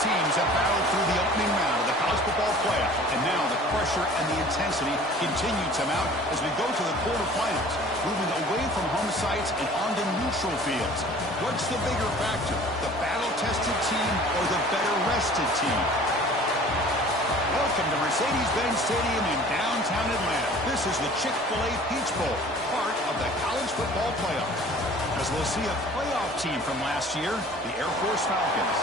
teams have battled through the opening round of the college football playoff, and now the pressure and the intensity continue to mount as we go to the quarterfinals, moving away from home sites and onto neutral fields. What's the bigger factor, the battle-tested team or the better-rested team? Welcome to Mercedes-Benz Stadium in downtown Atlanta. This is the Chick-fil-A Peach Bowl, part of the college football playoff. As we'll see a playoff team from last year, the Air Force Falcons,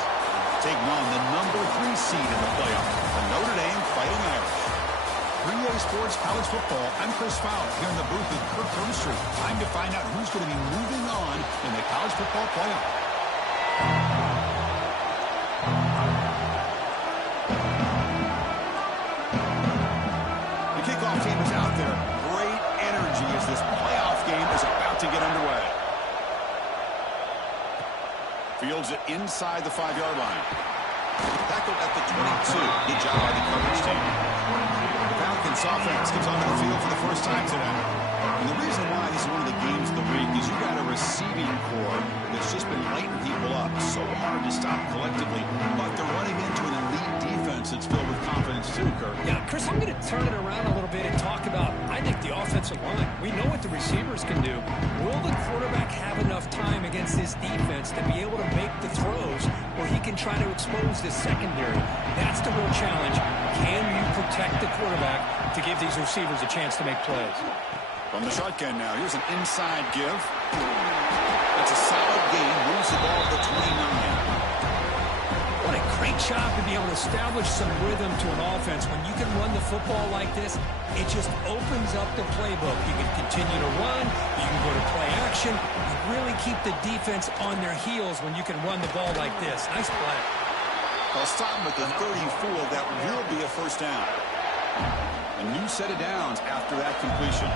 taking on the number 3 seed in the playoff, the Notre Dame Fighting Irish. 3A Sports College Football, I'm Chris Fowler here in the booth with Kirk Herbstreit. Time to find out who's going to be moving on in the college football playoff. Kickoff team is out there. Great energy as this playoff game is about to get underway. Fields it inside the 5-yard line. Tackled at the 22. Good job by the coverage team. The Falcons offense comes onto the field for the first time today. And the reason why this is one of the games of the week is you got a receiving core that's just been lighting people up. So hard to stop collectively. But they're running into an elite defense that's filled with confidence too, Kirk. Yeah, Chris, I'm going to turn it around a little bit and talk about, I think, the offensive line. We know what the receivers can do. Will the quarterback have enough time against this defense to be able to make the throws where he can try to expose this secondary? That's the real challenge. Can you protect the quarterback to give these receivers a chance to make plays? From the shotgun now, here's an inside give. That's a solid gain. Moves the ball to the 29. What a great job to be able to establish some rhythm to an offense. When you can run the football like this, it just opens up the playbook. You can continue to run. You can go to play action. You really keep the defense on their heels when you can run the ball like this. Nice play. They'll stop him at the 34. That will be a first down. A new set of downs after that completion.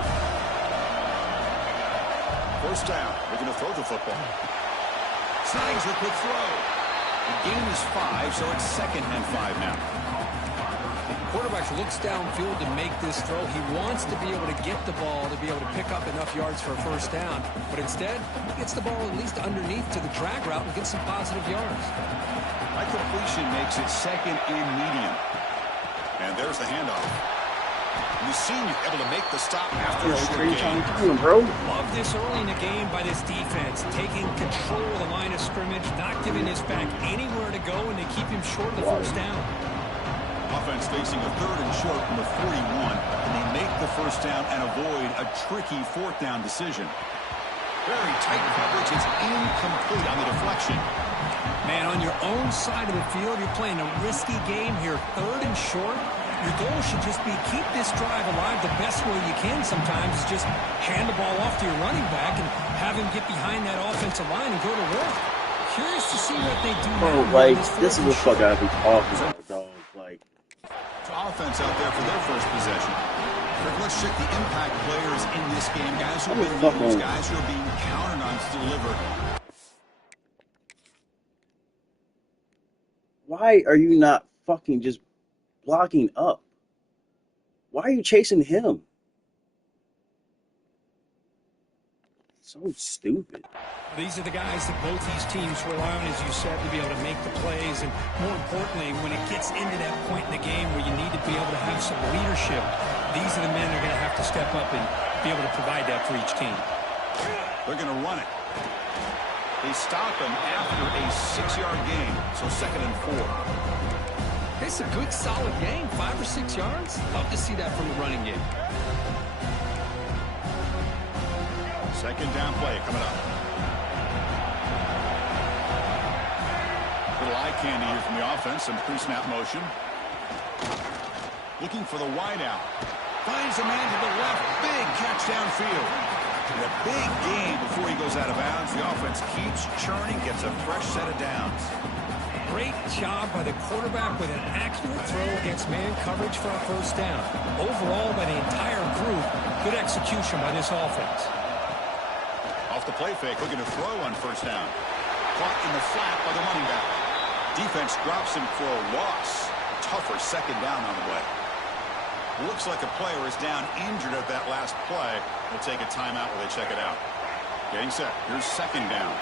First down. They're going to throw the football. Snags the quick throw. The gain is 5, so it's second and 5 now. Quarterback looks downfield to make this throw. He wants to be able to get the ball to be able to pick up enough yards for a first down. But instead, he gets the ball at least underneath to the drag route and gets some positive yards. That completion makes it second and medium. And there's the handoff. The senior able to make the stop after a short game. Love this early in the game by this defense, taking control of the line of scrimmage, not giving this back anywhere to go, and they keep him short of the first down. Offense facing a 3rd and short from the 41, and they make the first down and avoid a tricky 4th down decision. Very tight coverage. It's incomplete on the deflection. Man, on your own side of the field, you're playing a risky game here. 3rd and short. Your goal should just be keep this drive alive the best way you can sometimes is just hand the ball off to your running back and have him get behind that offensive line and go to work. Curious to see what they do now. Like, this is what fuck I be talking about, dog. Like, offense out there for their first possession. Let's check the impact players in this game. Guys who have been used, guys who are being counted on to deliver. Why are you not fucking just blocking up? Why are you chasing him? So stupid. These are the guys that both these teams rely on, as you said, to be able to make the plays. And more importantly, when it gets into that point in the game where you need to be able to have some leadership, these are the men that are going to have to step up and be able to provide that for each team. They're going to run it. They stop him after a 6-yard gain, so 2nd and 4. It's a good, solid game, 5 or 6 yards. Love to see that from the running game. Second down play coming up. Little eye candy here from the offense. Some pre-snap motion. Looking for the wide out. Finds a man to the left. Big catch downfield. And a big gain before he goes out of bounds. The offense keeps churning, gets a fresh set of downs. Great job by the quarterback with an accurate throw against man coverage for a first down. Overall, by the entire group, good execution by this offense. Off the play fake, looking to throw on first down. Caught in the flat by the running back. Defense drops him for a loss. Tougher second down on the way. Looks like a player is down injured at that last play. They'll take a timeout while they check it out. Getting set. Here's second down.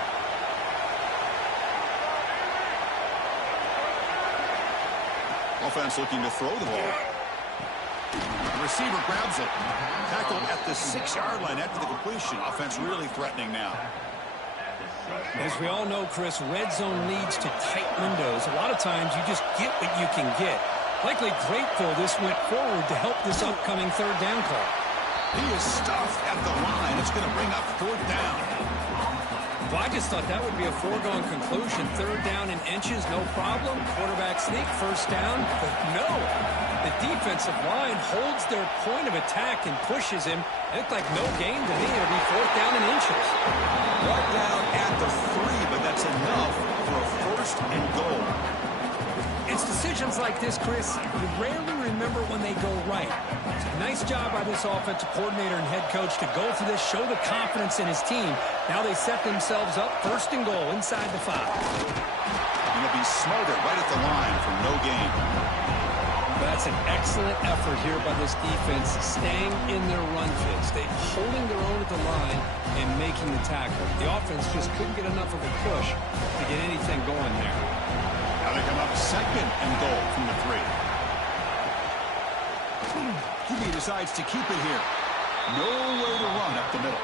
Offense looking to throw the ball. The receiver grabs it. Tackled at the 6-yard line after the completion. Offense really threatening now. As we all know, Chris, red zone leads to tight windows. A lot of times you just get what you can get. Likely grateful this went forward to help this upcoming third down call. He is stuffed at the line. It's going to bring up fourth down. Well, I just thought that would be a foregone conclusion. Third down in inches, no problem. Quarterback sneak, first down. But no, the defensive line holds their point of attack and pushes him. It looked like no gain to me. It'll be fourth down in inches. Brought down at the 3, but that's enough for a first and goal. It's decisions like this, Chris, you rarely remember when they go right. It's a nice job by this offensive coordinator and head coach to go for this, show the confidence in his team. Now they set themselves up first and goal inside the 5. Going to be smothered right at the line for no gain. That's an excellent effort here by this defense, staying in their run fits. They holding their own at the line and making the tackle. The offense just couldn't get enough of a push to get anything going there. Now they come up second and goal from the 3. QB decides to keep it here. Nowhere to run up the middle.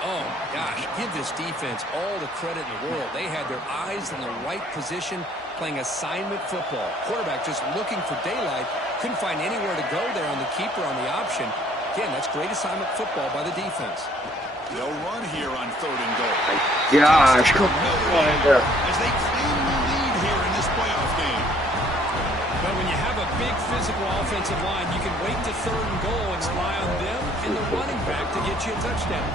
Oh, gosh, give this defense all the credit in the world. They had their eyes in the right position, playing assignment football. Quarterback just looking for daylight. Couldn't find anywhere to go there on the keeper on the option. Again, that's great assignment football by the defense. They'll run here on third and goal. Gosh, come on. As they claim the lead here in this playoff game. But when you have a big physical offensive line, you can wait to third and goal and rely on them and the running back to get you a touchdown.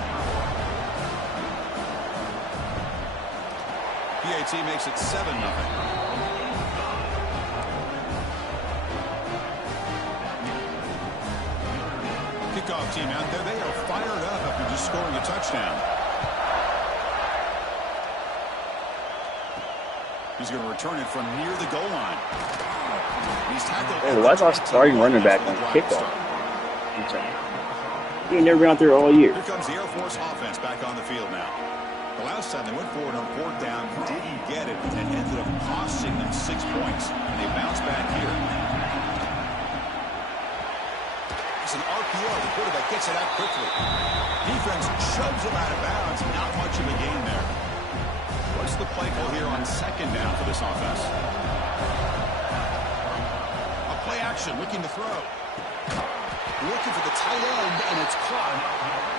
PAT makes it 7-0. Kickoff team out there. They are fired up after just scoring a touchdown. He's going to return it from near the goal line. He's tackled. Hey, why is our starting running back on kickoff? He ain't never been out there all year. Here comes the Air Force offense back on the field now. The last time they went forward on fourth down, didn't get it, and ended up costing them 6 points. And they bounce back here. It's an RPO. The quarterback gets it out quickly. Defense shoves him out of bounds. Not much of a gain there. What's the play call here on second down for this offense? A play action, looking to throw. Looking for the tight end, and it's caught.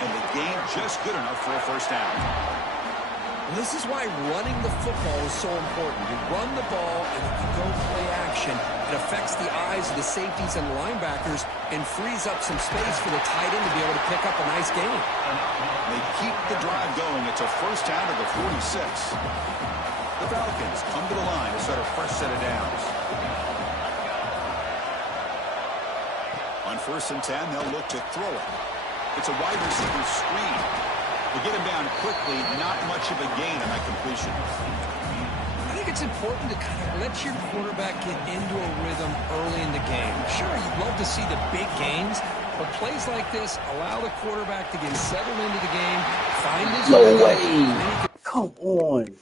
And the gain just good enough for a first down. This is why running the football is so important. You run the ball, and if you go play action, it affects the eyes of the safeties and linebackers and frees up some space for the tight end to be able to pick up a nice gain. They keep the drive going. It's a first down to the 46. The Falcons come to the line to start a fresh set of downs. On first and 10, they'll look to throw it. It's a wide receiver screen. To get him down quickly, not much of a gain on that completion. I think it's important to kind of let your quarterback get into a rhythm early in the game. Sure, you'd love to see the big gains, but plays like this allow the quarterback to get settled into the game, find his No way. Come on.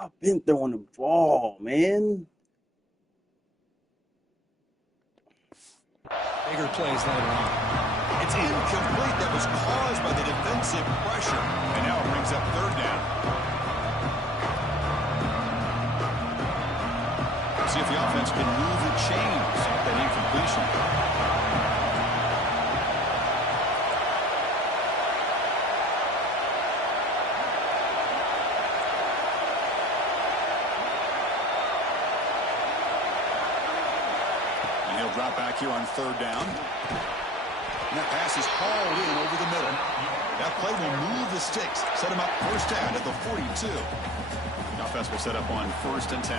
I've been throwing the ball, man. Bigger plays later on. It's incomplete. That was caused by the defensive pressure. And now it brings up third down. See if the offense can move the chains off that incompletion. He'll drop back here on third down. And that pass is hauled in over the middle. That play will move the sticks. Set him up first down at the 42. The offense will set up on first and 10.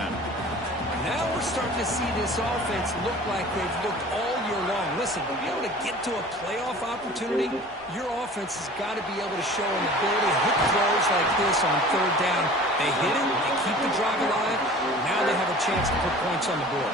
Now we're starting to see this offense look like they've looked all year long. Listen, to be able to get to a playoff opportunity, your offense has got to be able to show an ability to hit throws like this on third down. They hit it, they keep the drive alive. Now they have a chance to put points on the board.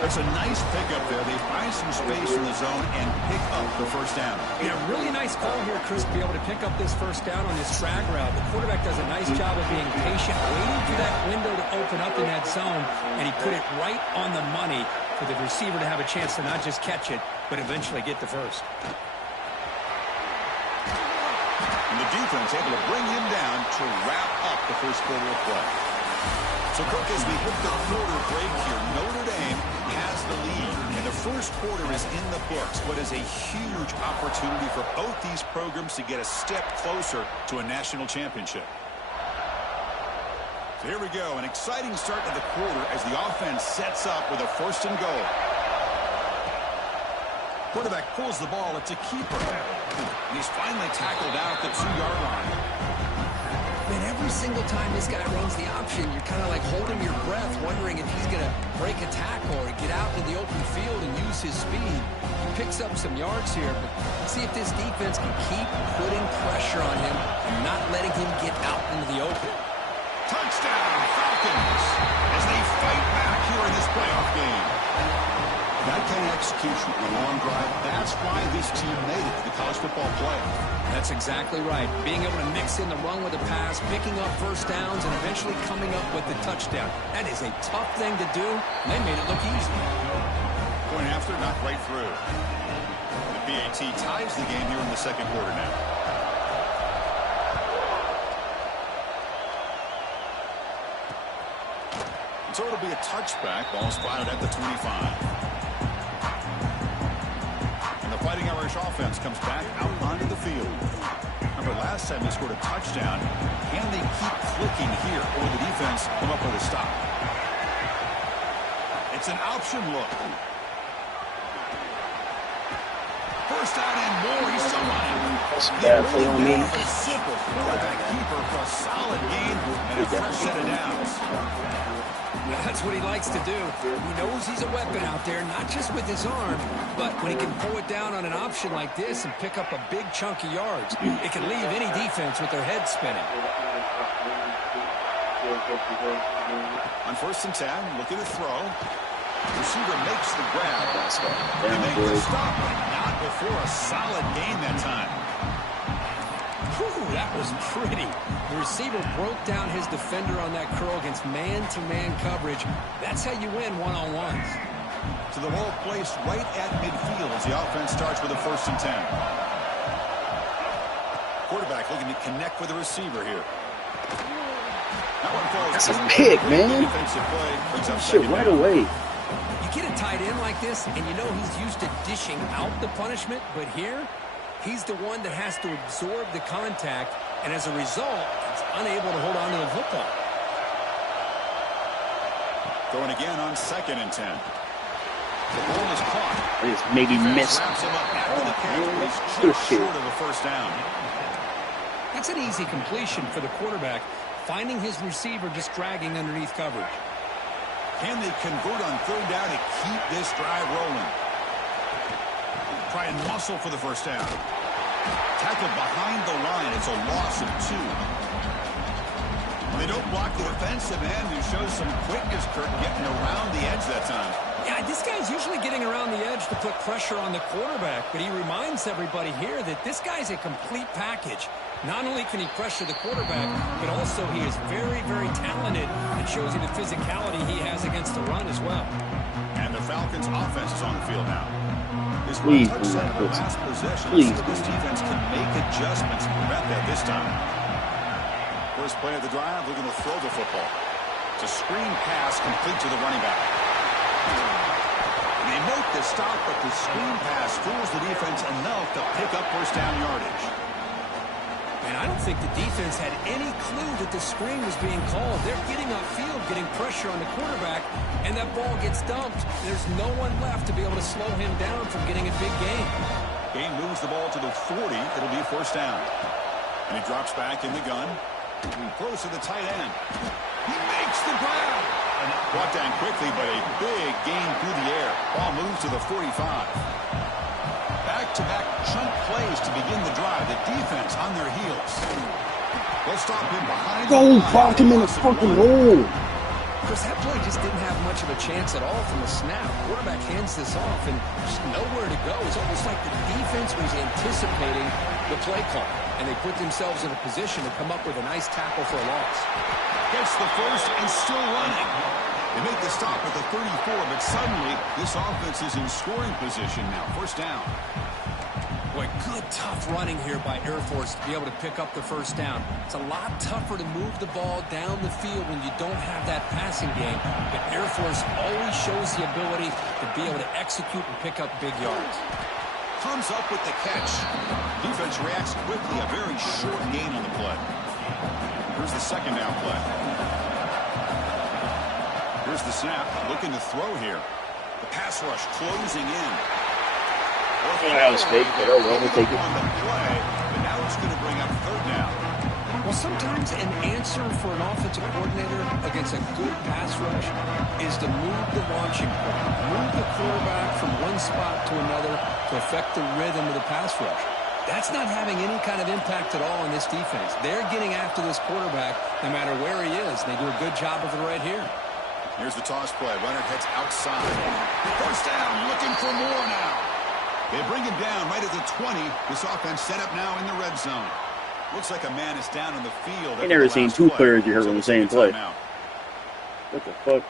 That's a nice pickup there. They find some space in the zone and pick up the first down. Yeah, really nice call here, Chris, to be able to pick up this first down on this drag route. The quarterback does a nice job of being patient, waiting for that window to open up in that zone, and he put it right on the money for the receiver to have a chance to not just catch it, but eventually get the first. And the defense able to bring him down to wrap up the first quarter of play. So, Kirk, as we hit the quarter break here, Notre Dame has the lead, and the first quarter is in the books. What is a huge opportunity for both these programs to get a step closer to a national championship. So here we go, an exciting start to the quarter as the offense sets up with a first and goal. Quarterback pulls the ball. It's a keeper. And he's finally tackled out at the 2-yard line. Man, every single time this guy runs the option, you're kind of like holding your breath, wondering if he's going to break a tackle or get out into the open field and use his speed. He picks up some yards here, but let's see if this defense can keep putting pressure on him and not letting him get out into the open. Touchdown, Falcons, as they fight back here in this playoff game. That kind of execution on a long drive, that's why this team made it to the college football playoff. That's exactly right. Being able to mix in the run with a pass, picking up first downs, and eventually coming up with the touchdown. That is a tough thing to do. They made it look easy. Point after, not right through. The BAT ties the game here in the second quarter now. And so it'll be a touchback. Ball spotted at the 25. Fighting Irish offense comes back out onto the field. Remember, last time they scored a touchdown. Can they keep clicking here, or will the defense come up with a stop? It's an option look. First out and more. He's still Bad play on me. A simple quarterback keeper for a solid game and a fresh set of downs. That's what he likes to do. He knows he's a weapon out there, not just with his arm, but when he can pull it down on an option like this and pick up a big chunk of yards, it can leave any defense with their head spinning. On first and 10, look at the throw. Receiver makes the grab. They make the stop, but not before a solid gain that time. Whew, that was pretty. The receiver broke down his defender on that curl against man-to-man coverage. That's how you win one-on-ones. So the ball placed right at midfield as the offense starts with a first and 10. Quarterback looking to connect with the receiver here. That one falls. That's a pick, man. Shit right away. You get a tight end like this, and you know he's used to dishing out the punishment, but here, he's the one that has to absorb the contact, and as a result, he's unable to hold on to the football. Going again on second and 10. The ball is caught. I just maybe missed. Wraps him up after the catch, but he's just short of a first down. That's an easy completion for the quarterback, finding his receiver just dragging underneath coverage. Can they convert on third down to keep this drive rolling? Try and muscle for the first down. Tackled behind the line. It's a loss of 2. They don't block the defensive end, who shows some quickness, Kirk, getting around the edge that time. Yeah, this guy's usually getting around the edge to put pressure on the quarterback, but he reminds everybody here that this guy's a complete package. Not only can he pressure the quarterback, but also he is very, very talented. It shows you the physicality he has against the run as well. And the Falcons' offense is on the field now. Please, last possession. please. This defense can make adjustments to prevent that this time. First play of the drive, looking to throw the football. It's a screen pass complete to the running back. And they make the stop, but the screen pass fools the defense enough to pick up first down yardage. And I don't think the defense had any clue that the screen was being called. They're getting upfield, getting pressure on the quarterback, and that ball gets dumped. There's no one left to be able to slow him down from getting a big gain. Gain moves the ball to the 40. It'll be a first down. And he drops back in the gun. Close to the tight end. He makes the grab. And brought down quickly, but a big gain through the air. Ball moves to the 45. Back-to-back chunk plays to begin the drive. The defense on their heels. They'll stop him behind. Don't block him in the fucking hole. Because that play just didn't have much of a chance at all from the snap. Quarterback hands this off and just nowhere to go. It's almost like the defense was anticipating the play call, and they put themselves in a position to come up with a nice tackle for a loss. Gets the first and still running. They make the stop at the 34, but suddenly this offense is in scoring position now. First down. Boy, good tough running here by Air Force to be able to pick up the first down. It's a lot tougher to move the ball down the field when you don't have that passing game. But Air Force always shows the ability to be able to execute and pick up big yards. Comes up with the catch. Defense reacts quickly. A very short gain on the play. Here's the second down play. Here's the snap. Looking to throw here. The pass rush closing in. That was fake, but oh well, we'll take it. On the play, but now it's going to bring up third down. Well, sometimes an answer for an offensive coordinator against a good pass rush is to move the launching point, move the quarterback from one spot to another to affect the rhythm of the pass rush. That's not having any kind of impact at all in this defense. They're getting after this quarterback no matter where he is. They do a good job of it right here. Here's the toss play. Runner heads outside. First down, looking for more now. They bring him down right at the 20. This offense set up now in the red zone. Looks like a man is down on the field. I never seen two players you heard on the same play. What the fuck?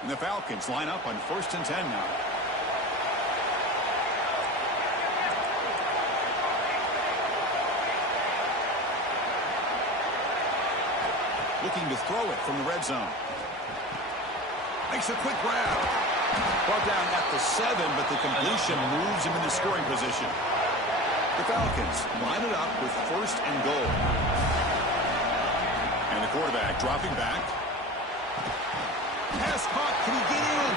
And the Falcons line up on 1st and 10 now. Looking to throw it from the red zone. Makes a quick grab. Brought down at the 7, but the completion moves him into scoring position. The Falcons line it up with 1st and goal. And the quarterback dropping back. Pass caught. Can he get in?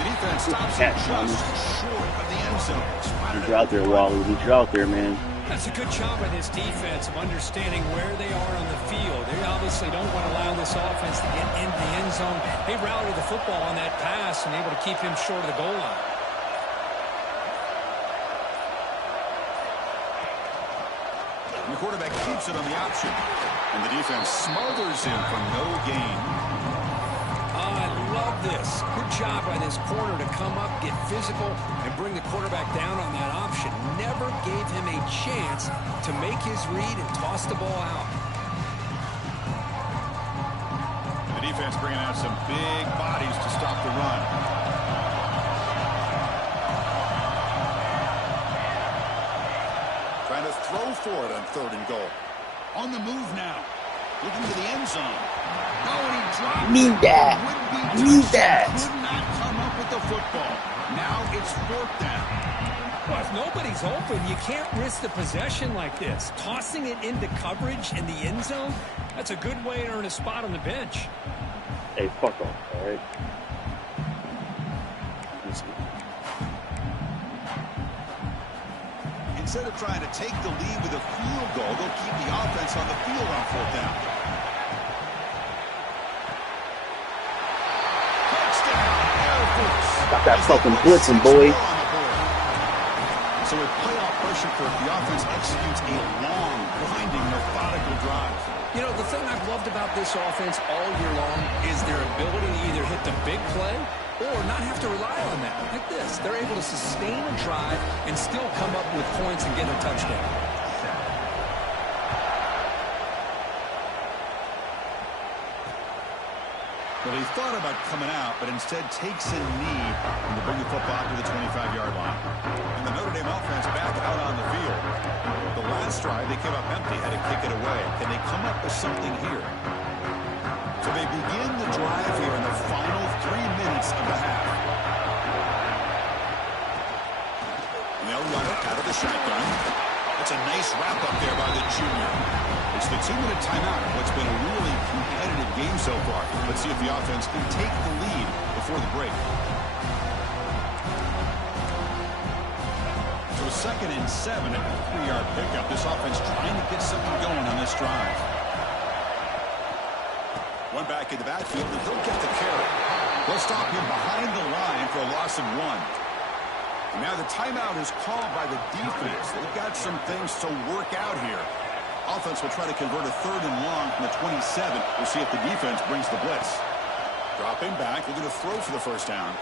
The defense stops him just short of the end zone. He's out there, Wally. He's out there, man. That's a good job by this defense of understanding where they are on the field. They obviously don't want to allow this offense to get into the end zone. They rallied the football on that pass and able to keep him short of the goal line. And the quarterback keeps it on the option. And the defense smothers him for no gain. I love this. Good job by this corner to come up, get physical, and bring the quarterback down on that option. Never gave him a chance to make his read and toss the ball out. The defense bringing out some big bodies to stop the run. Trying to throw for it on 3rd and goal. On the move now. Looking to the end zone. Oh, and he dropped Need that. Need that. Could not come up with the football. Now it's 4th down. Well, if nobody's open, you can't risk the possession like this. Tossing it into coverage in the end zone, that's a good way to earn a spot on the bench. Hey, fuck off, all right? Instead of trying to take the lead with a field goal, they'll keep the offense on the field on 4th down. Touchdown, Air Force. Got that fucking blitzing, boy. So with playoff pressure for the offense executes a long, grinding, methodical drive. You know, the thing I've loved about this offense all year long is their ability to either hit the big play or not have to rely on that. Like this, they're able to sustain a drive and still come up with points and get a touchdown. Well, he thought about coming out, but instead takes a knee to bring the football to the 25-yard line. And the Notre Dame offense back out on the field. The last drive, they came up empty, had to kick it away. Can they come up with something here? So they begin the drive here in the final 3 minutes of the half. And they'll run it out of the shotgun. That's a nice wrap-up there by the junior. It's the 2-minute timeout of what's been a really competitive game so far. Let's see if the offense can take the lead before the break. So 2nd and 7 at the 3-yard pickup. This offense trying to get something going on this drive. One back in the backfield, and he'll get the carry. They'll stop him behind the line for a loss of 1. Now the timeout is called by the defense. They've got some things to work out here. Offense will try to convert a 3rd and long from the 27. We'll see if the defense brings the blitz. Dropping back, looking to throw for the first down.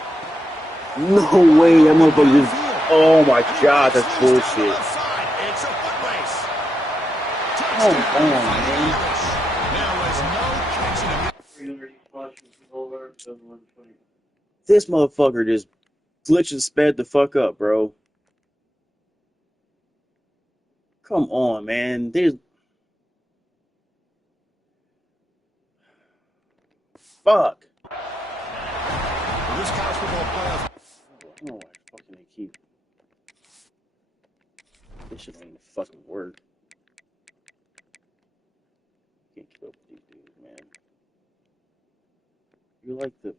No way, that motherfucker just... Oh my god, that's bullshit. It's a foot race. Come on, man. There was no catching him. This motherfucker just glitched and sped the fuck up, bro. Come on, man. There's... Fuck. This college football playoff. I don't know why fucking they keep... This shit don't even fucking work. Can't keep up with these dudes, man. You're like the...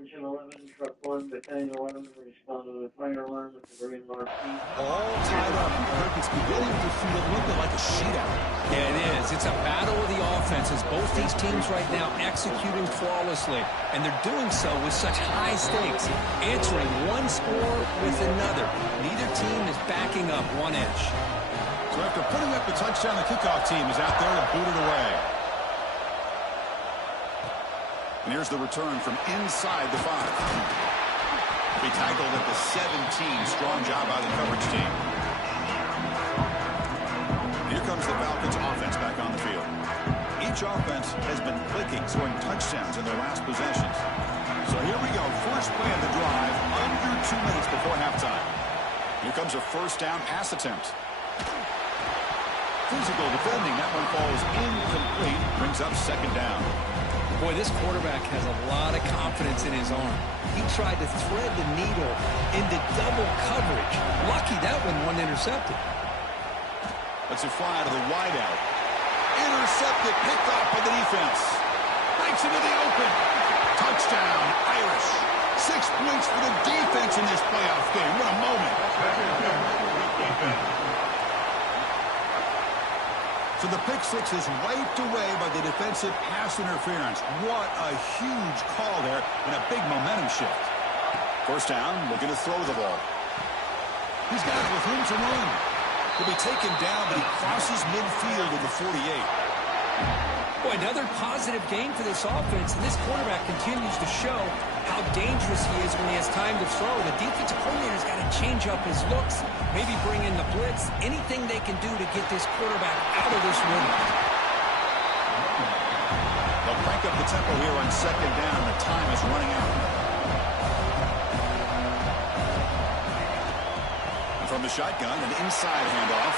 Engine 11, truck 1, battalion 11, responded to a fire alarm at the very large peak. All tied up. It's beginning to feel a little bit like a shootout. Yeah, it is. It's a battle of the offenses. Both these teams right now executing flawlessly, and they're doing so with such high stakes, answering one score with another. Neither team is backing up one inch. So after putting up the touchdown, the kickoff team is out there to boot it away. And here's the return from inside the 5. He tackled at the 17. Strong job by the coverage team. Here comes the Falcons offense back on the field. Each offense has been clicking, scoring touchdowns in their last possessions. So here we go. First play of the drive, under 2 minutes before halftime. Here comes a first down pass attempt. Physical defending. That one falls incomplete. Brings up second down. Boy, this quarterback has a lot of confidence in his arm. He tried to thread the needle into double coverage. Lucky that one wasn't intercepted. Let's it fly to the wideout. Intercepted, picked off by the defense. Breaks into the open. Touchdown, Irish. 6 points for the defense in this playoff game. What a moment. So the pick six is wiped away by the defensive pass interference. What a huge call there and a big momentum shift. First down, looking to throw the ball. He's got it with room to run. He'll be taken down, but he crosses midfield at the 48. Boy, another positive game for this offense, and this quarterback continues to show how dangerous he is when he has time to throw. The defensive coordinator's got to change up his looks, maybe bring in the blitz, anything they can do to get this quarterback out of this rhythm. They'll crank up the tempo here on second down. The time is running out. And from the shotgun, an inside handoff.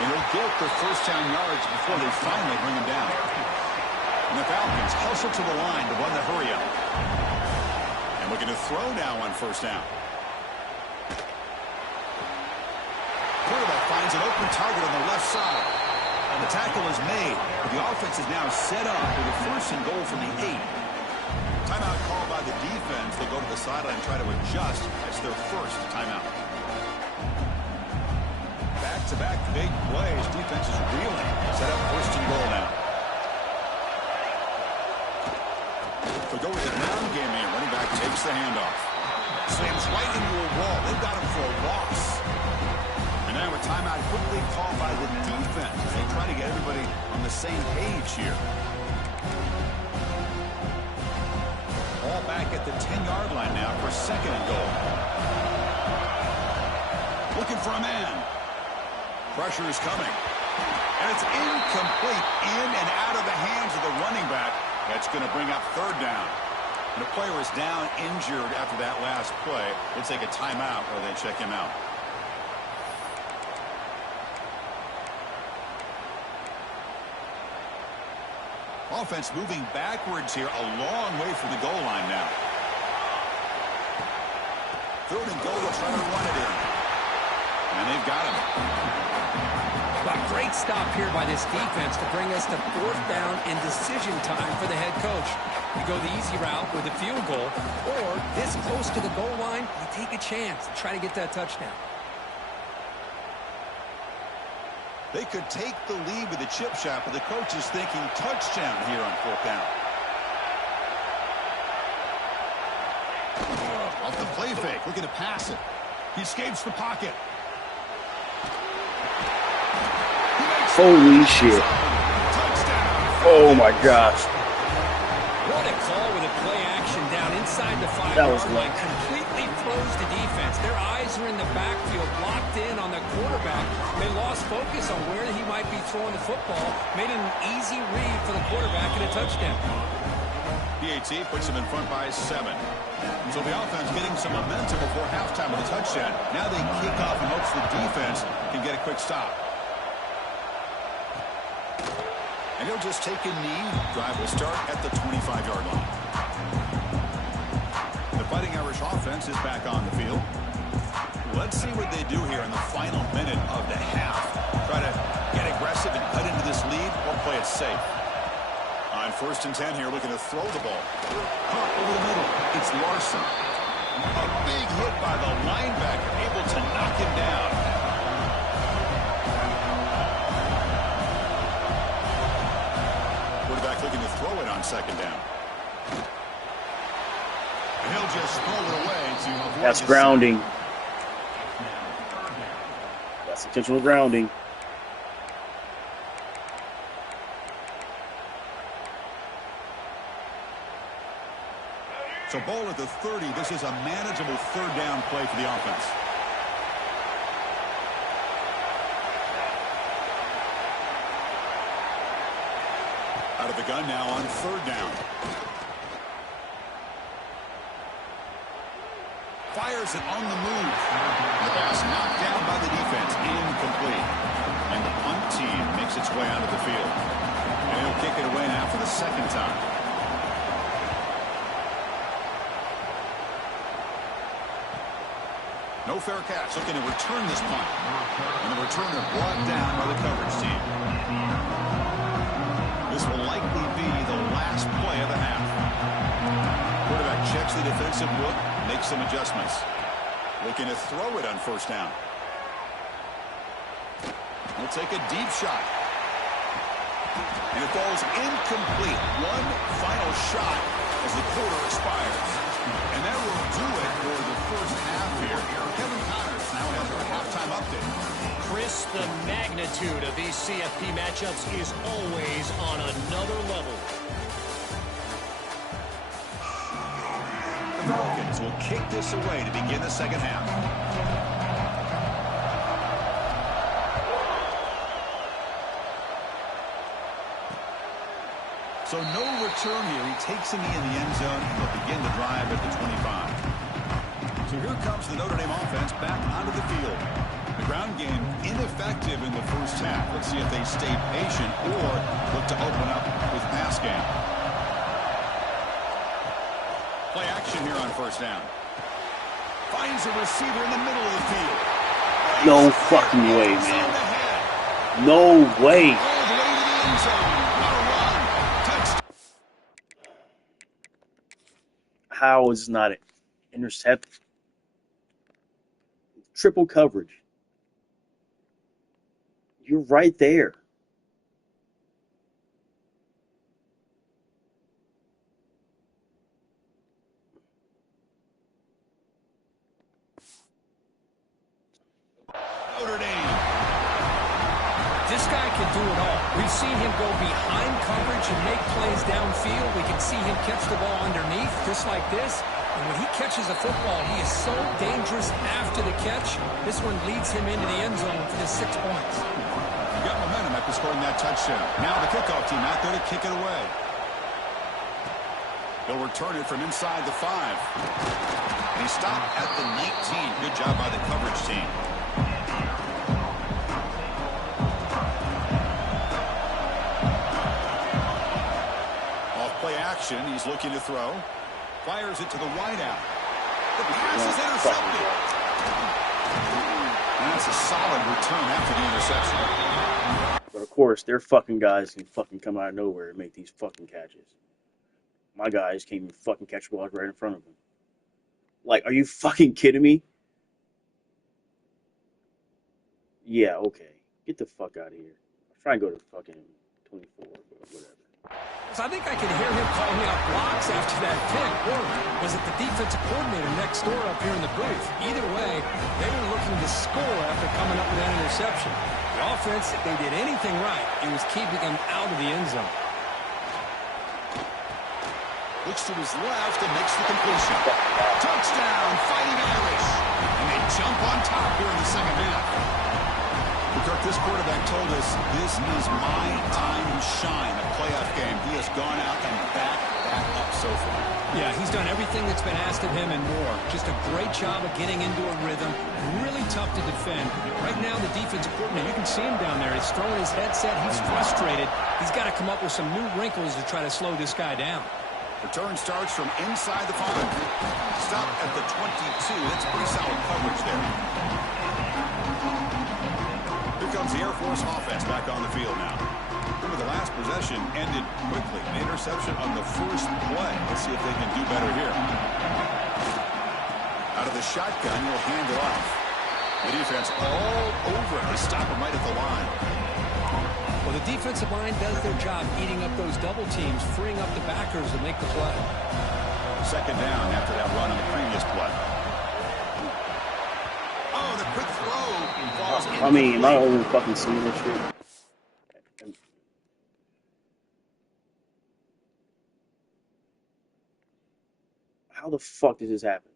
And he'll get the first down yards before they finally bring him down. And the Falcons hustle to the line to run the hurry up. And looking to throw now on first down. Quarterback finds an open target on the left side. And the tackle is made. But the offense is now set up with a first and goal from the 8. Timeout called by the defense. They'll go to the sideline and try to adjust. That's their first timeout. Back-to-back big plays. Defense is reeling. Set up first and goal now. They go with the ground game here. Running back takes the handoff. Slams right into a wall. They've got him for a loss. And now a timeout quickly called by the defense. They try to get everybody on the same page here. Ball back at the 10-yard line now for second and goal. Looking for a man. Pressure is coming. And it's incomplete. In and out of the hands of the running back. That's going to bring up third down. And the player is down injured after that last play. They take a timeout or they check him out. Offense moving backwards here, a long way from the goal line now. Third and goal, they'll try to run it in. And they've got him. A great stop here by this defense to bring us to fourth down and decision time for the head coach. You go the easy route with a field goal, or this close to the goal line, you take a chance. Try to get that touchdown. They could take the lead with a chip shot, but the coach is thinking touchdown here on 4th down. Off the play fake, looking to pass it. He escapes the pocket. Holy shit. Oh my gosh. What a call with a play action down inside the 5-yard line. Completely froze the defense. Their eyes were in the backfield, locked in on the quarterback. They lost focus on where he might be throwing the football. Made it an easy read for the quarterback and a touchdown. PAT puts them in front by 7. So the offense getting some momentum before halftime with a touchdown. Now they kick off and hopes the defense can get a quick stop. And he'll just take a knee. Drive will start at the 25-yard line. The Fighting Irish offense is back on the field. Let's see what they do here in the final minute of the half. Try to get aggressive and cut into this lead or play it safe. On 1st and 10 here, looking to throw the ball. Caught over the middle. It's Larson. A big hit by the linebacker, able to knock him down. Quarterback looking to throw it on 2nd down. And he'll just throw it away to avoid. That's grounding. That's intentional grounding. So ball at the 30. This is a manageable 3rd down play for the offense. Out of the gun now on 3rd down. Fires it on the move. The pass knocked down by the defense. Incomplete. And the punt team makes its way onto the field. And he'll kick it away now for the 2nd time. No fair catch, looking to return this punt. And the returner brought down by the coverage team. This will likely be the last play of the half. Quarterback checks the defensive look, makes some adjustments. Looking to throw it on 1st down. He'll take a deep shot. And it falls incomplete. One final shot as the quarter expires. And that will do it for the 1st half here. Kevin Connors now has our halftime update. Chris, the magnitude of these CFP matchups is always on another level. The Falcons will kick this away to begin the 2nd half. So no return here. He takes a knee in the end zone and will begin the drive at the 25. So here comes the Notre Dame offense back onto the field. The ground game ineffective in the 1st half. Let's see if they stay patient or look to open up with pass game. Play action here on 1st down. Finds a receiver in the middle of the field. No fucking way, man. No way. All the way to the end zone. How is not an intercept? Triple coverage. You're right there. Notre Dame. This guy can do it all. We've seen him go behind coverage and make plays downfield. We can see him catch the ball underneath, just like this. And when he catches a football, he is so dangerous after the catch. This one leads him into the end zone for the 6 points. You got momentum after scoring that touchdown. Now the kickoff team out there to kick it away. He'll return it from inside the 5. And he stopped at the 19. Good job by the coverage team. Play action. He's looking to throw. Fires it to the wideout. The pass is intercepted. And that's a solid return after the interception. But of course, their fucking guys can fucking come out of nowhere and make these fucking catches. My guys can't even fucking catch the ball right in front of them. Like, are you fucking kidding me? Yeah, okay. Get the fuck out of here. I'm trying to go to fucking 24, but whatever. So I think I could hear him calling out blocks after that pick. Or was it the defensive coordinator next door up here in the booth? Either way, they were looking to score after coming up with that interception. The offense, if they did anything right, it was keeping them out of the end zone. Looks to his left and makes the completion. Touchdown, Fighting Irish. And they jump on top here in the second half. Kirk, this quarterback told us this is my time to shine, a playoff game. He has gone out and backed that up so far. Yeah, he's done everything that's been asked of him and more. Just a great job of getting into a rhythm. Really tough to defend. Right now, the defensive coordinator, you can see him down there. He's throwing his headset. He's frustrated. He's got to come up with some new wrinkles to try to slow this guy down. Return starts from inside the 5. Stop at the 22. That's pretty solid coverage there. Here comes the Air Force offense back on the field now. Remember, the last possession ended quickly. An interception on the first play. Let's see if they can do better here. Out of the shotgun, you'll hand it off. The defense all over it. They stop him right at the line. Well, the defensive line does their job eating up those double teams, freeing up the backers to make the play. Second down after that run on the previous play. Oh, the quick throw falls in. I mean, am I only fucking seeing this shit? How the fuck did this happen?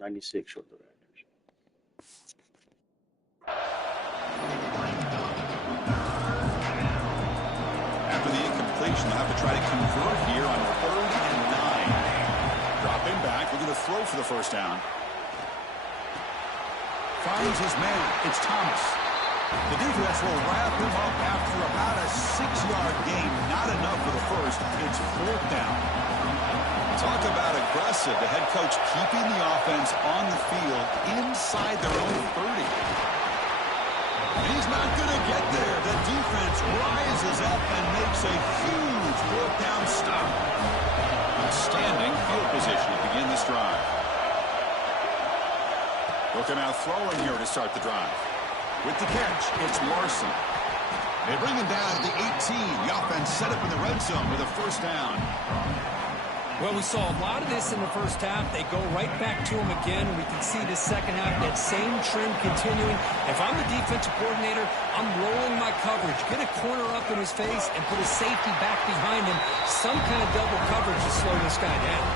.96 short of that. After the incompletion, they'll have to try to convert here on 3rd and 9. Dropping back, looking to throw for the first down. Finds his man. It's Thomas. The defense will wrap him up after about a 6-yard gain. Not enough for the first. It's 4th down. Talk about aggressive. The head coach keeping the offense on the field inside their own 30. And he's not going to get there. The defense rises up and makes a huge 4th down stop. Outstanding field position to begin this drive. They'll come out throwing here to start the drive. With the catch, it's Larson. They bring him down at the 18. The offense set up in the red zone with a first down. Well, we saw a lot of this in the first half. They go right back to him again. We can see the second half, that same trend continuing. If I'm the defensive coordinator, I'm rolling my coverage. Get a corner up in his face and put a safety back behind him. Some kind of double coverage to slow this guy down.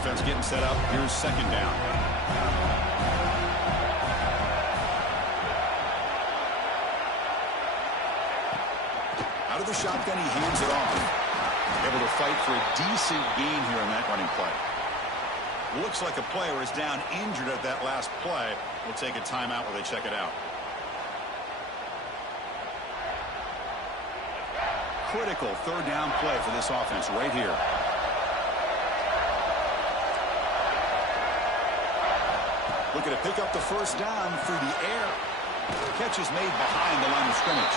Offense getting set up. Here's second down. Out of the shotgun, he hands it off. Able to fight for a decent gain here in that running play. Looks like a player is down injured at that last play. We'll take a timeout while they check it out. Critical 3rd down play for this offense right here. Looking to pick up the first down through the air. Catch is made behind the line of scrimmage.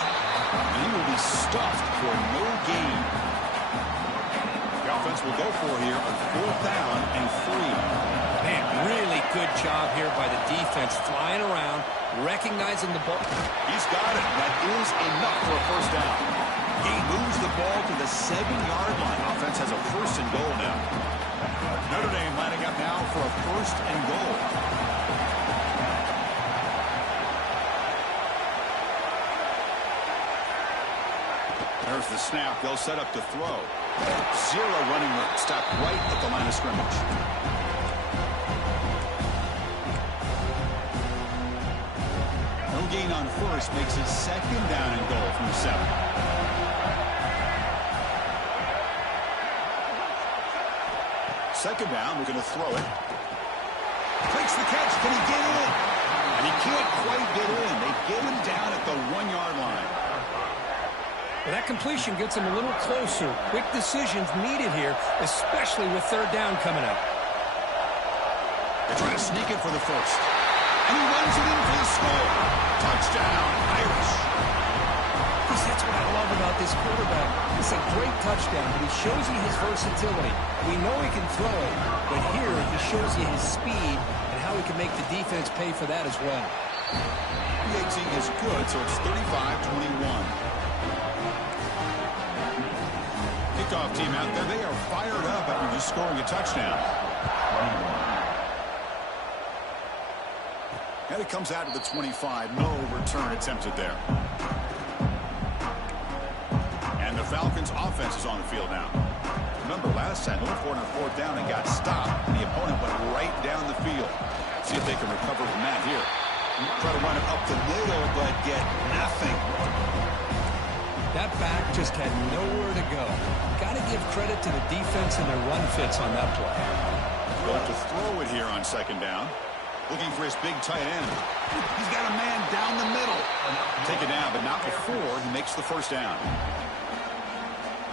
And he will be stuffed for no gain. The offense will go for here on 4th down and 3. Man, really good job here by the defense, flying around, recognizing the ball. He's got it. That is enough for a first down. He moves the ball to the 7-yard line. Offense has a 1st and goal now. Notre Dame lining up now for a 1st and goal. There's the snap. They'll set up to throw. 0 running room. Stopped right at the line of scrimmage. No gain on 1st makes it 2nd down and goal from the 7. Second down. We're going to throw it. Takes the catch. Can he get in? And he can't quite get in. They get him down at the 1-yard line. Well, that completion gets him a little closer. Quick decisions needed here, especially with third down coming up. They're trying to sneak it for the first. And he runs it in for the score. Touchdown, Irish. Chris, that's what I love about this quarterback. It's a great touchdown, but he shows you his versatility. We know he can throw it, but here he shows you his speed and how he can make the defense pay for that as well. BIGG is good, so it's 35-21. Kickoff team out there, they are fired up after just scoring a touchdown. And it comes out to the 25. No return attempted there. And the Falcons' offense is on the field now. Remember, last time, little for it on fourth down and got stopped. The opponent went right down the field. See if they can recover from that here. Try to run it up the middle, but get nothing. That back just had nowhere to go. Got to give credit to the defense and their run fits on that play. Going to throw it here on second down. Looking for his big tight end. He's got a man down the middle. Take it down, but not before he makes the first down.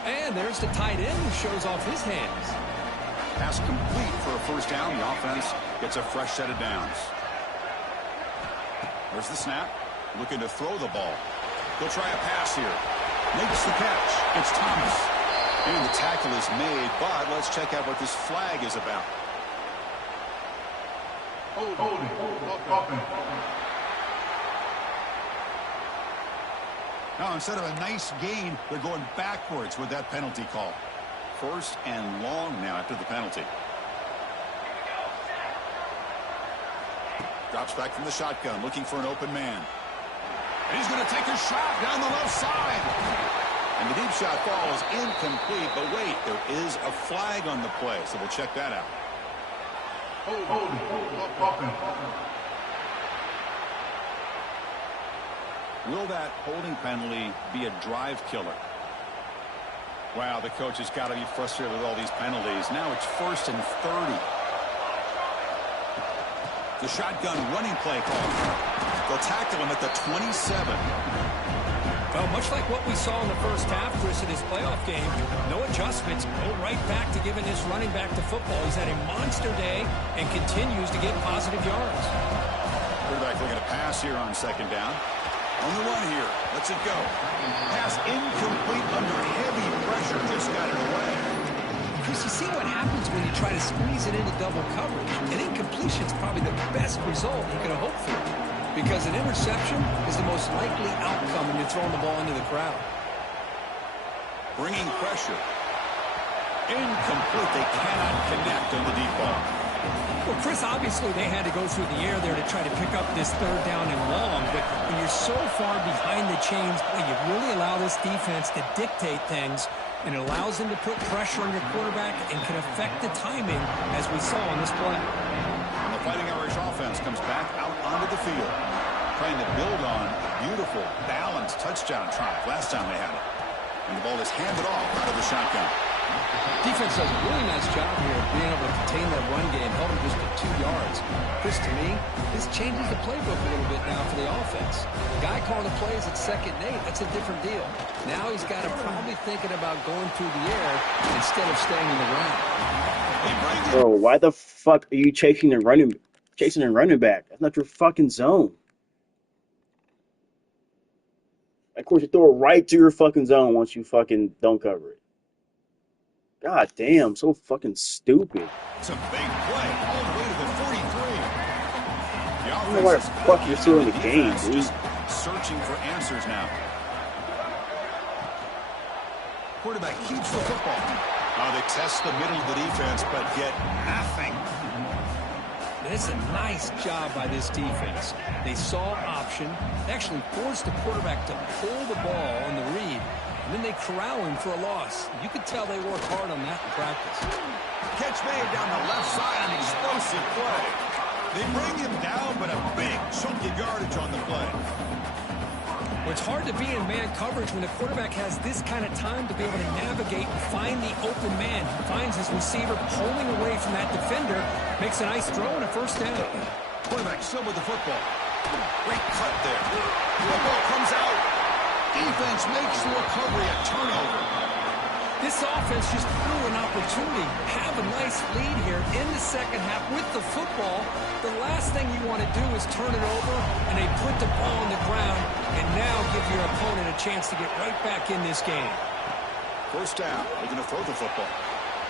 And there's the tight end who shows off his hands. Pass complete for a first down. The offense gets a fresh set of downs. There's the snap. Looking to throw the ball. He'll try a pass here. Makes the catch. It's Thomas. And the tackle is made, but let's check out what this flag is about. Now, instead of a nice gain, they're going backwards with that penalty call. First and long now after the penalty. Drops back from the shotgun, looking for an open man. And he's going to take a shot down the left side. And the deep shot falls incomplete, but wait, there is a flag on the play, so we'll check that out. Will that holding penalty be a drive killer? Wow, the coach has got to be frustrated with all these penalties. Now it's 1st and 30. The shotgun running play call. They'll tackle him at the 27. Well, much like what we saw in the first half, Chris, in this playoff game, no adjustments, go right back to giving this running back to football. He's had a monster day and continues to get positive yards. Quarterback looking to pass here on second down. On the run here. Lets it go. Pass incomplete under heavy pressure. Just got it away. Chris, you see what happens when you try to squeeze it into double coverage. An incompletion is probably the best result you could have hoped for, because an interception is the most likely outcome when you're throwing the ball into the crowd. Bringing pressure. Incomplete. They cannot connect on the deep ball. Well, Chris, obviously they had to go through the air there to try to pick up this third down and long, but when you're so far behind the chains, you really allow this defense to dictate things, and it allows them to put pressure on your quarterback and can affect the timing, as we saw on this play. And the Fighting Irish offense comes back out onto the field, trying to build on a beautiful, balanced touchdown drive last time they had it. And the ball is handed off out of the shotgun. Defense does a really nice job here of being able to contain that run game, held him just at 2 yards. Chris, to me, this changes the playbook a little bit now for the offense. The guy calling the plays at 2nd and 8, that's a different deal. Now he's got to probably thinking about going through the air instead of staying in the ground. Bro, why the fuck are you chasing and running back? That's not your fucking zone. Of course, you throw it right to your fucking zone once you fucking don't cover it. God damn, so fucking stupid. It's a big play all the way to the 43. I don't know why the fuck you're still in the game, dude. Just searching for answers now. Quarterback keeps the football. They test the middle of the defense, but get nothing. It's a nice job by this defense. They saw option, they actually forced the quarterback to pull the ball on the read, and then they corral him for a loss. You could tell they worked hard on that in practice. Catch made down the left side, an explosive play. They bring him down, but a big chunk of yardage on the play. Well, it's hard to be in man coverage when the quarterback has this kind of time to be able to navigate and find the open man. He finds his receiver pulling away from that defender, makes a nice throw and a first down. Quarterback still with the football. Great cut there. The ball comes out. Defense makes the recovery a turnover. This offense just blew an opportunity. Have a nice lead here in the second half with the football. The last thing you want to do is turn it over, and they put the ball on the ground and now give your opponent a chance to get right back in this game. First down, they're going to throw the football.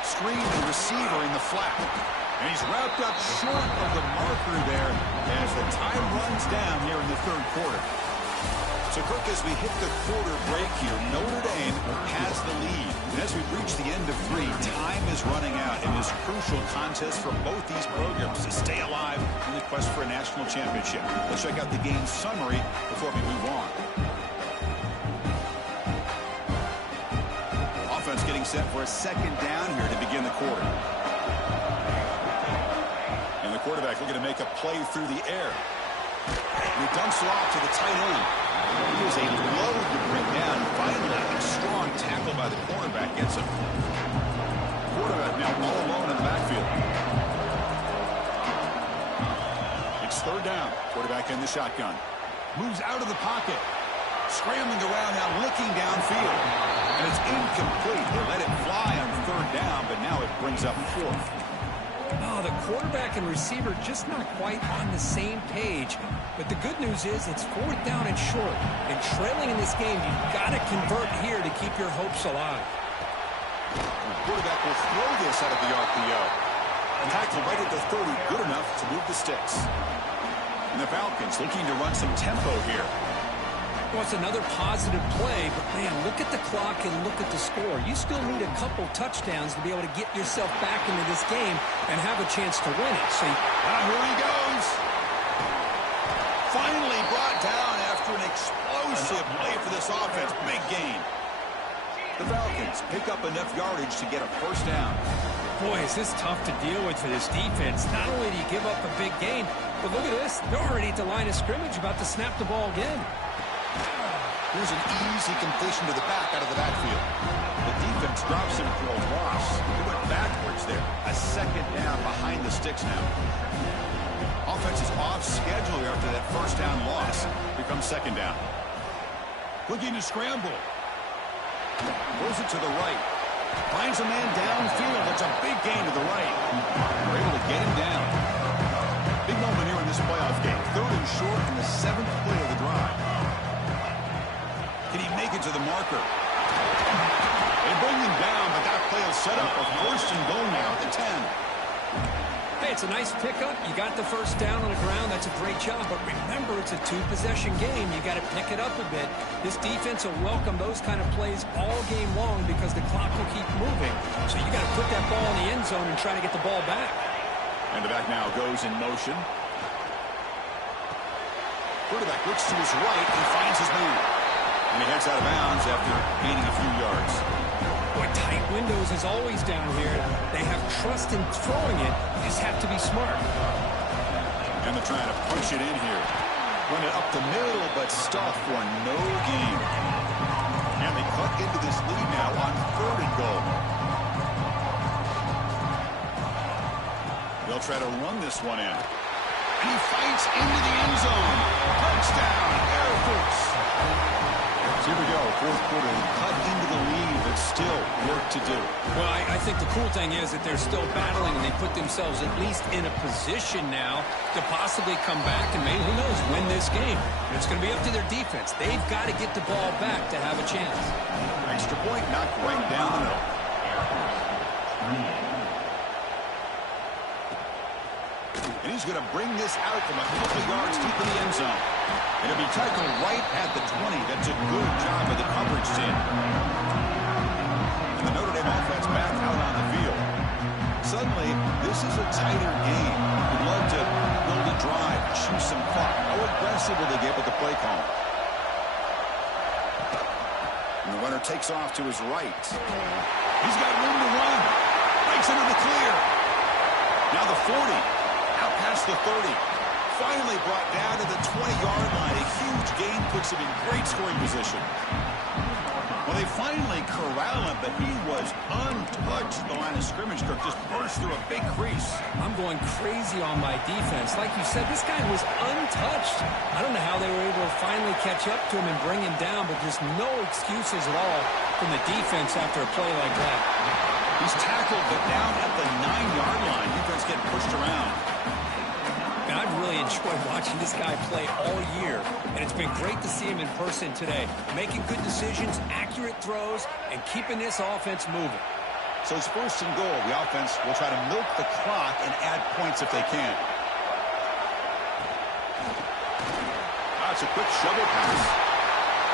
Screen the receiver in the flat. And he's wrapped up short of the marker there as the time runs down here in the third quarter. So, Kirk, as we hit the quarter break here, Notre Dame has the lead. And as we reach the end of 3, time is running out in this crucial contest for both these programs to stay alive in the quest for a national championship. Let's check out the game summary before we move on. Offense getting set for a second down here to begin the quarter. And the quarterback looking to make a play through the air. And he dumps it off to the tight end. He was a load to bring down. Finally, a strong tackle by the cornerback gets him. Quarterback now all alone in the backfield. It's third down. Quarterback in the shotgun. Moves out of the pocket. Scrambling around now, looking downfield. And it's incomplete. They let it fly on third down, but now it brings up fourth. Oh, the quarterback and receiver just not quite on the same page. But the good news is it's fourth down and short. And trailing in this game, you've got to convert here to keep your hopes alive. The quarterback will throw this out of the RPO. Tackle right at the 30, good enough to move the sticks. And the Falcons looking to run some tempo here. Well, it's another positive play, but, man, look at the clock and look at the score. You still need a couple touchdowns to be able to get yourself back into this game and have a chance to win it. So, here he goes. Finally brought down after an explosive play for this offense. Big gain. The Falcons pick up enough yardage to get a first down. Boy, is this tough to deal with for this defense. Not only do you give up a big gain, but look at this. They're already at the line of scrimmage about to snap the ball again. Here's an easy completion to the back out of the backfield. The defense drops him for a loss. He went backwards there. A second down behind the sticks now. Offense is off schedule here after that first down loss. Here comes second down. Looking to scramble. Throws it to the right. Finds a man downfield. That's a big gain to the right. We're able to get him down. Big moment here in this playoff game. Third and short in the 7th play of the drive. Can he make it to the marker? They bring him down, but that play will set up a first and goal now at the 10. Hey, it's a nice pickup. You got the first down on the ground. That's a great job. But remember, it's a two-possession game. You got to pick it up a bit. This defense will welcome those kind of plays all game long because the clock will keep moving. So you got to put that ball in the end zone and try to get the ball back. And the back now goes in motion. Quarterback looks to his right and finds his man. And he heads out of bounds after gaining a few yards. Boy, tight windows is always down here. They have trust in throwing it. You just have to be smart. And they're trying to punch it in here. Run it up the middle, but stuff for no gain. And they cut into this lead now on third and goal. They'll try to run this one in. And he fights into the end zone. Touchdown, Air Force. Here we go, fourth quarter. Cut into the lead, but still work to do. Well, I think the cool thing is that they're still battling, and they put themselves at least in a position now to possibly come back and maybe, who knows, win this game. And it's going to be up to their defense. They've got to get the ball back to have a chance. Extra point knocked right down the middle. And he's going to bring this out from a couple yards deep in the end zone. It'll be tackled right at the 20. That's a good job of the coverage team. And the Notre Dame offense back out on the field. Suddenly, this is a tighter game. We'd love to build a drive, shoot some clock. How aggressive will they get with the play call? And the runner takes off to his right. He's got room to run. Breaks into the clear. Now the 40. Out past the 30. Finally brought down to the 20-yard line. A huge gain puts him in great scoring position. Well, they finally corral him, but he was untouched at the line of scrimmage. Kirk just burst through a big crease. I'm going crazy on my defense. Like you said, this guy was untouched. I don't know how they were able to finally catch up to him and bring him down, but just no excuses at all from the defense after a play like that. He's tackled, but down at the 9-yard line. Defense getting pushed around. And I've really enjoyed watching this guy play all year, and it's been great to see him in person today, making good decisions, accurate throws, and keeping this offense moving. So it's 1st and goal. The offense will try to milk the clock and add points if they can. That's a quick shovel pass.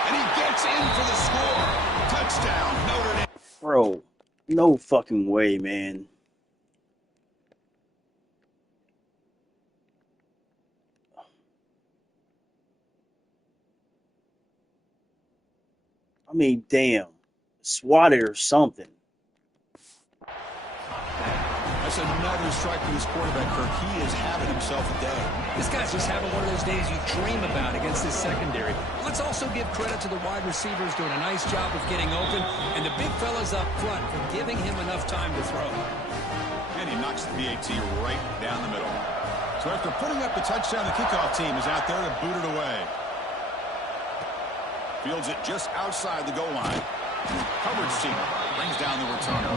And he gets in for the score. Touchdown, Notre Dame. Bro, no fucking way, man. I mean, damn. Swatted or something. That's another strike to his quarterback, Kirk. He is having himself a day. This guy's just having one of those days you dream about against this secondary. Let's also give credit to the wide receivers doing a nice job of getting open, and the big fellas up front for giving him enough time to throw. And he knocks the PAT right down the middle. So after putting up the touchdown, the kickoff team is out there to boot it away. Fields it just outside the goal line. Coverage team brings down the returner.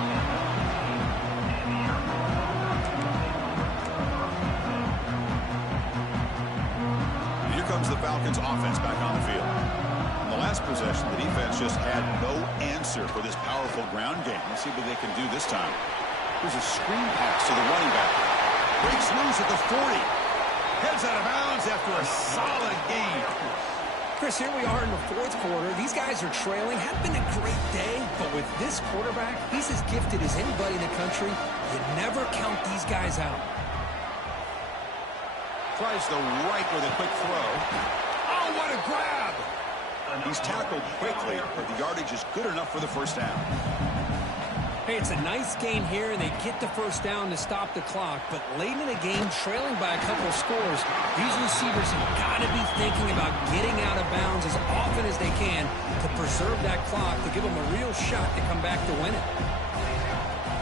Here comes the Falcons offense back on the field. In the last possession, the defense just had no answer for this powerful ground game. Let's see what they can do this time. Here's a screen pass to the running back. Breaks loose at the 40. Heads out of bounds after a solid game. Chris, here we are in the 4th quarter. These guys are trailing. Had been a great day, but with this quarterback, he's as gifted as anybody in the country. You never count these guys out. Tries the right with a quick throw. Oh, what a grab! He's tackled quickly, but the yardage is good enough for the first down. Hey, it's a nice gain here, and they get the first down to stop the clock. But late in the game, trailing by a couple of scores, these receivers have got to be thinking about getting out of bounds as often as they can to preserve that clock, to give them a real shot to come back to win it.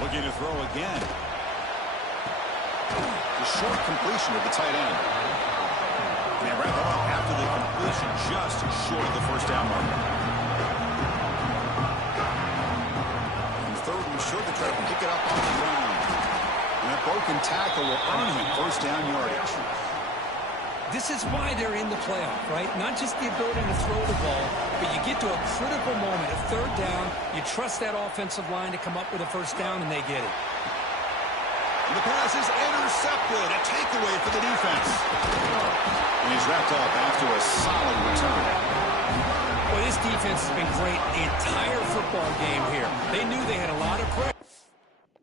Looking to throw again. The short completion of the tight end. And they wrap it up after the completion just short of the first down marker. Short to try to pick it up on the ground. And that broken tackle will earn him first down yardage. This is why they're in the playoff, right? Not just the ability to throw the ball, but you get to a critical moment, a 3rd down, you trust that offensive line to come up with a first down, and they get it. And the pass is intercepted. A takeaway for the defense. And he's wrapped up after a solid return. Well, this defense has been great the entire football game here. They knew they had a lot of pressure.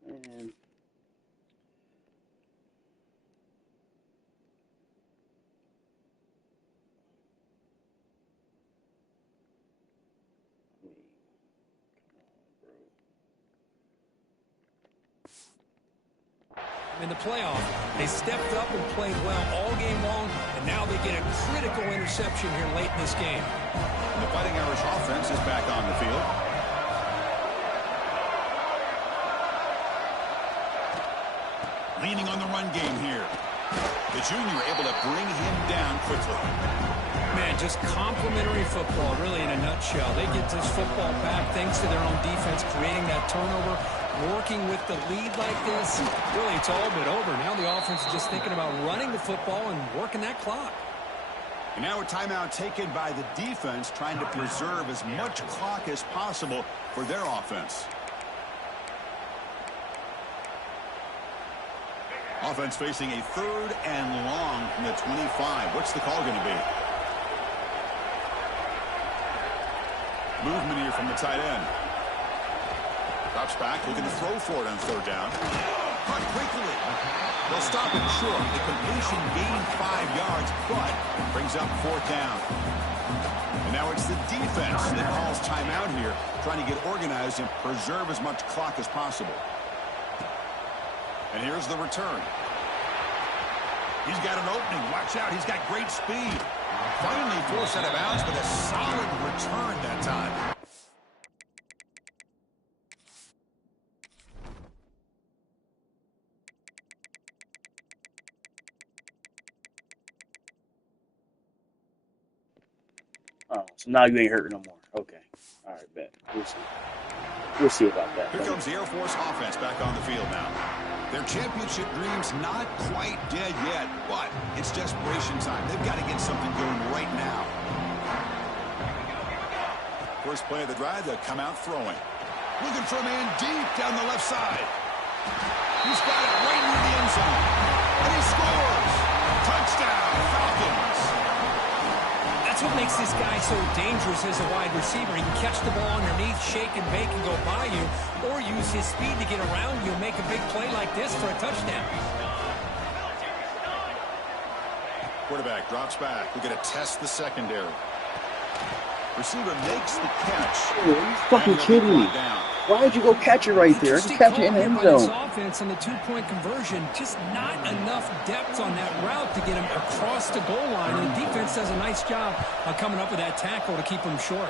Man. In the playoff, they stepped up and played well all game long, and now they get a critical interception here late in this game. And the Fighting Irish offense is back on the field. Leaning on the run game here. The junior able to bring him down quickly. Man, just complimentary football, really, in a nutshell. They get this football back thanks to their own defense, creating that turnover, working with the lead like this. Really, it's all but over. Now the offense is just thinking about running the football and working that clock. And now a timeout taken by the defense, trying to preserve as much clock as possible for their offense. Offense facing a 3rd and long from the 25. What's the call going to be? Movement here from the tight end. Drops back, looking to throw for it on 3rd down. Cut quickly. They'll stop him short. The completion gained 5 yards, but brings up 4th down. And now it's the defense that calls timeout here, trying to get organized and preserve as much clock as possible. And here's the return. He's got an opening. Watch out. He's got great speed. Finally forced out of bounds, but a solid return that time. Oh, so now you ain't hurt no more. Okay. All right, bet. We'll see. We'll see about that. Here comes the Air Force offense back on the field now. Their championship dream's not quite dead yet, but it's desperation time. They've got to get something going right now. First play of the drive, they'll come out throwing. Looking for a man deep down the left side. He's got it right near the end zone. And he scores! Touchdown, Falcons! That's what makes this guy so dangerous as a wide receiver. He can catch the ball underneath, shake and bake and go by you, or use his speed to get around you and make a big play like this for a touchdown. Quarterback drops back. We're going to test the secondary. Receiver makes the catch. Oh, are you fucking kidding me? Why'd you go catch it right there? You catch it in the end zone. Offense on the two-point conversion, just not enough depth on that route to get him across the goal line. And the defense does a nice job of coming up with that tackle to keep him short.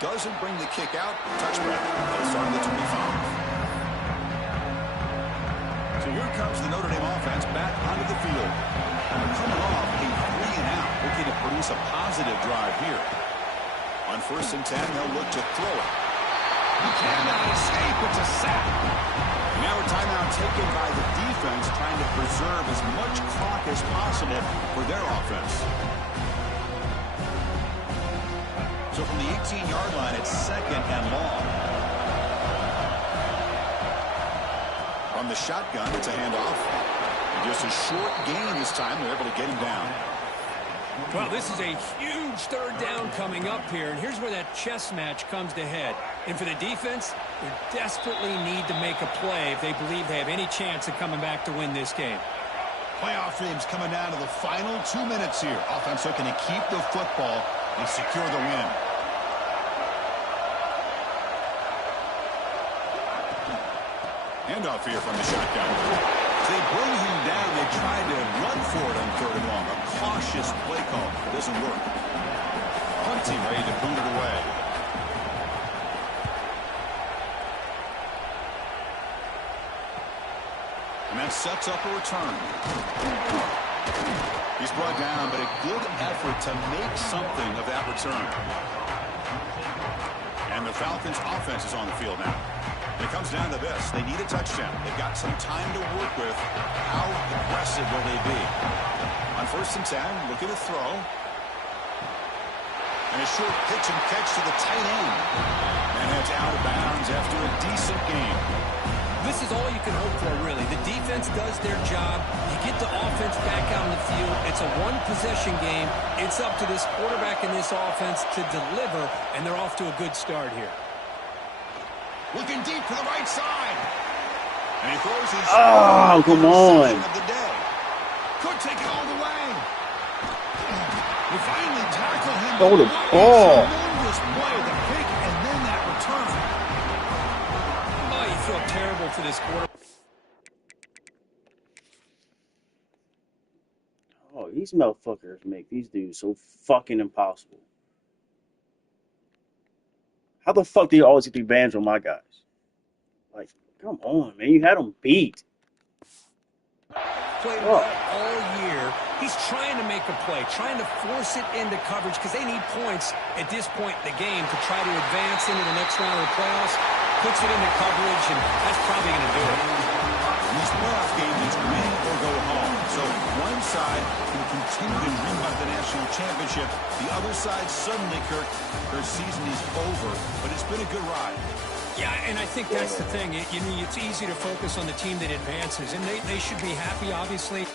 Doesn't bring the kick out. Touchback. They'll start at the 25. So here comes the Notre Dame offense back onto the field. They're coming off a 3-and-out, looking to produce a positive drive here. On 1st and 10, they'll look to throw it. He cannot escape. It's a sack. Now a timeout taken by the defense, trying to preserve as much clock as possible for their offense. So from the 18-yard line, it's 2nd and long. From the shotgun, it's a handoff. And just a short gain this time. They're able to get him down. Well, this is a huge 3rd down coming up here, and here's where that chess match comes to head. And for the defense, they desperately need to make a play if they believe they have any chance of coming back to win this game. Playoff games coming down to the final 2 minutes here. Offense looking to keep the football and secure the win. Handoff here from the shotgun. They bring him down. They tried to run for it on 3rd and long. A cautious play call. It doesn't work. Punt team ready to boot it away. And that sets up a return. He's brought down, but a good effort to make something of that return. And the Falcons offense is on the field now. When it comes down to this, they need a touchdown. They've got some time to work with. How aggressive will they be? On 1st and 10, look at the throw. And a short pitch and catch to the tight end. And it's out of bounds after a decent game. This is all you can hope for, really. The defense does their job. You get the offense back out on the field. It's a one-possession game. It's up to this quarterback and this offense to deliver, and they're off to a good start here. Looking deep to the right side. And he throws his come on. of the day. Could take it all the way. We finally tackle him. Throw the ball. Tremendous play, the pick, and then that return. Oh, you feel terrible for this quarterback. Oh, these motherfuckers make these dudes so fucking impossible. How the fuck do you always get the advantage on my guys? Like, come on, man. You had them beat. Played well all year. He's trying to make a play, trying to force it into coverage because they need points at this point in the game to try to advance into the next round of the playoffs. Puts it into coverage, and that's probably going to do it. In these playoff games, it's win or go home. So one side can continue to dream about the national championship. The other side, suddenly, Kirk, their season is over. But it's been a good ride. Yeah, and I think that's the thing. It's easy to focus on the team that advances, and they should be happy, obviously.